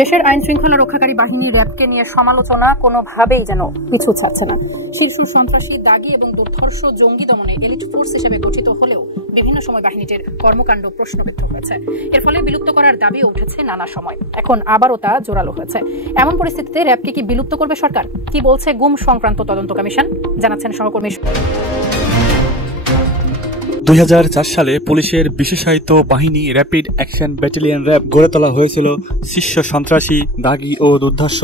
দেশের আইন শৃঙ্খলা রক্ষাকারী বাহিনী র্যাবকে নিয়ে সমালোচনা কোনোভাবেই যেন পিছু ছাড়ছে না। শীর্ষ সন্ত্রাসী, দাগী এবং দুর্ধর্ষ জঙ্গি দমনে এলিট ফোর্স হিসেবে গঠিত হলেও বিভিন্ন সময় বাহিনীটির কর্মকাণ্ড প্রশ্নবিদ্ধ হয়েছে। এর ফলে বিলুপ্ত করার দাবিও উঠেছে নানা সময়। এখন আবারও তা জোরালো হয়েছে। এমন পরিস্থিতিতে র্যাবকে কি বিলুপ্ত করবে সরকার? কি বলছে গুম সংক্রান্ত তদন্ত কমিশন? জানাচ্ছেন সহকর্মী। 2004 সালে পুলিশের বিশেষায়িত বাহিনী র্যাপিড অ্যাকশন ব্যাটালিয়ন র্যাব গড়ে তোলা হয়েছিল শীর্ষ সন্ত্রাসী, দাগী ও দুর্ধর্ষ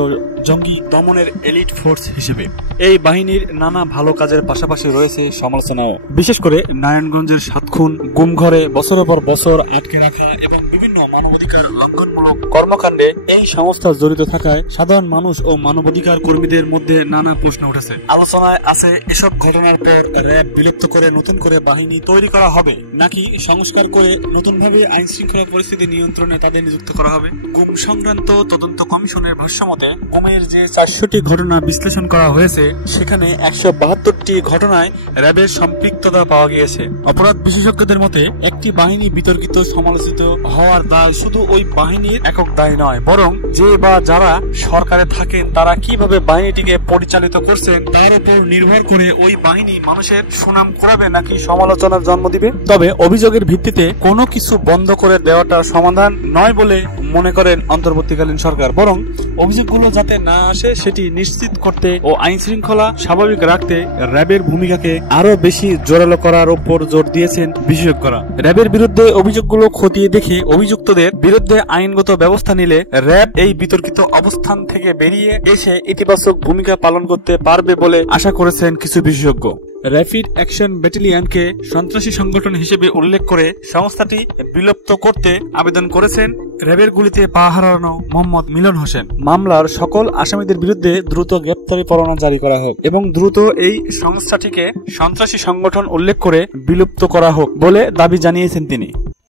জঙ্গি দমনের এলিট ফোর্স হিসেবে। এই বাহিনীর নানা ভালো কাজের পাশাপাশি রয়েছে সমালোচনাও। বিশেষ করে নারায়ণগঞ্জের 7 খুন, গুমঘরে বছরের পর বছর আটকে রাখা এবং বিভিন্ন মানবাধিকার লঙ্ঘনমূলক কর্মকাণ্ডে এই সংস্থা জড়িত থাকায় সাধারণ মানুষ ও মানবাধিকার কর্মীদের মধ্যে নানা প্রশ্ন উঠেছে। আলোচনায় আছে এসব ঘটনার পর র্যাব বিলুপ্ত করে নতুন করে বাহিনী তৈরি করা হবে, নাকি সংস্কার করে নতুনভাবে আইন শৃঙ্খলা পরিস্থিতি নিয়ন্ত্রণে তাদের নিযুক্ত করা হবে। গুম সংক্রান্ত তদন্ত কমিশনের ভাষ্যমতে গুমের যে 400টি ঘটনা বিশ্লেষণ করা হয়েছে, সেখানে 172টি ঘটনায় র্যাবের সম্পৃক্ততা পাওয়া গিয়েছে। অপরাধ বিশেষজ্ঞদের মতে একটি বাহিনী বিতর্কিত, সমালোচিত হওয়ার দায় শুধু ওই বাহিনীর একক দায় নয়, বরং যে বা যারা সরকারে থাকেন তারা কিভাবে বাহিনীটিকে পরিচালিত করছেন তার উপর নির্ভর করে ওই বাহিনী মানুষের সুনাম কুড়াবে নাকি সমালোচনার জন্ম দিবে। তবে অভিযোগের ভিত্তিতে কোনো কিছু বন্ধ করে দেওয়াটা সমাধান নয় বলে মনে করেন অন্তর্বর্তীকালীন সরকার, বরং অভিযোগগুলো যাতে না আসে সেটি নিশ্চিত করতে ও আইন শৃঙ্খলা স্বাভাবিক রাখতে র্যাবের ভূমিকাকে আরো বেশি জোরালো করার উপর জোর দিয়েছেন বিশেষজ্ঞরা। র্যাবের বিরুদ্ধে অভিযোগগুলো খতিয়ে দেখে অভিযুক্তদের বিরুদ্ধে আইনগত ব্যবস্থা নিলে র্যাব এই বিতর্কিত অবস্থান থেকে বেরিয়ে এসে ইতিবাচক ভূমিকা পালন করতে পারবে বলে আশা করেছেন কিছু বিশেষজ্ঞ। র্যাপিড অ্যাকশন ব্যাটালিয়নকে সন্ত্রাসী সংগঠন হিসেবে উল্লেখ করে সংস্থাটি বিলুপ্ত করতে আবেদন করেছেন র্যাবের গুলিতে পা হারানো মোহাম্মদ মিলন হোসেন। মামলার সকল আসামিদের বিরুদ্ধে দ্রুত গ্রেপ্তারি পরোয়ানা জারি করা হোক এবং দ্রুত এই সংস্থাটিকে সন্ত্রাসী সংগঠন উল্লেখ করে বিলুপ্ত করা হোক বলে দাবি জানিয়েছেন তিনি।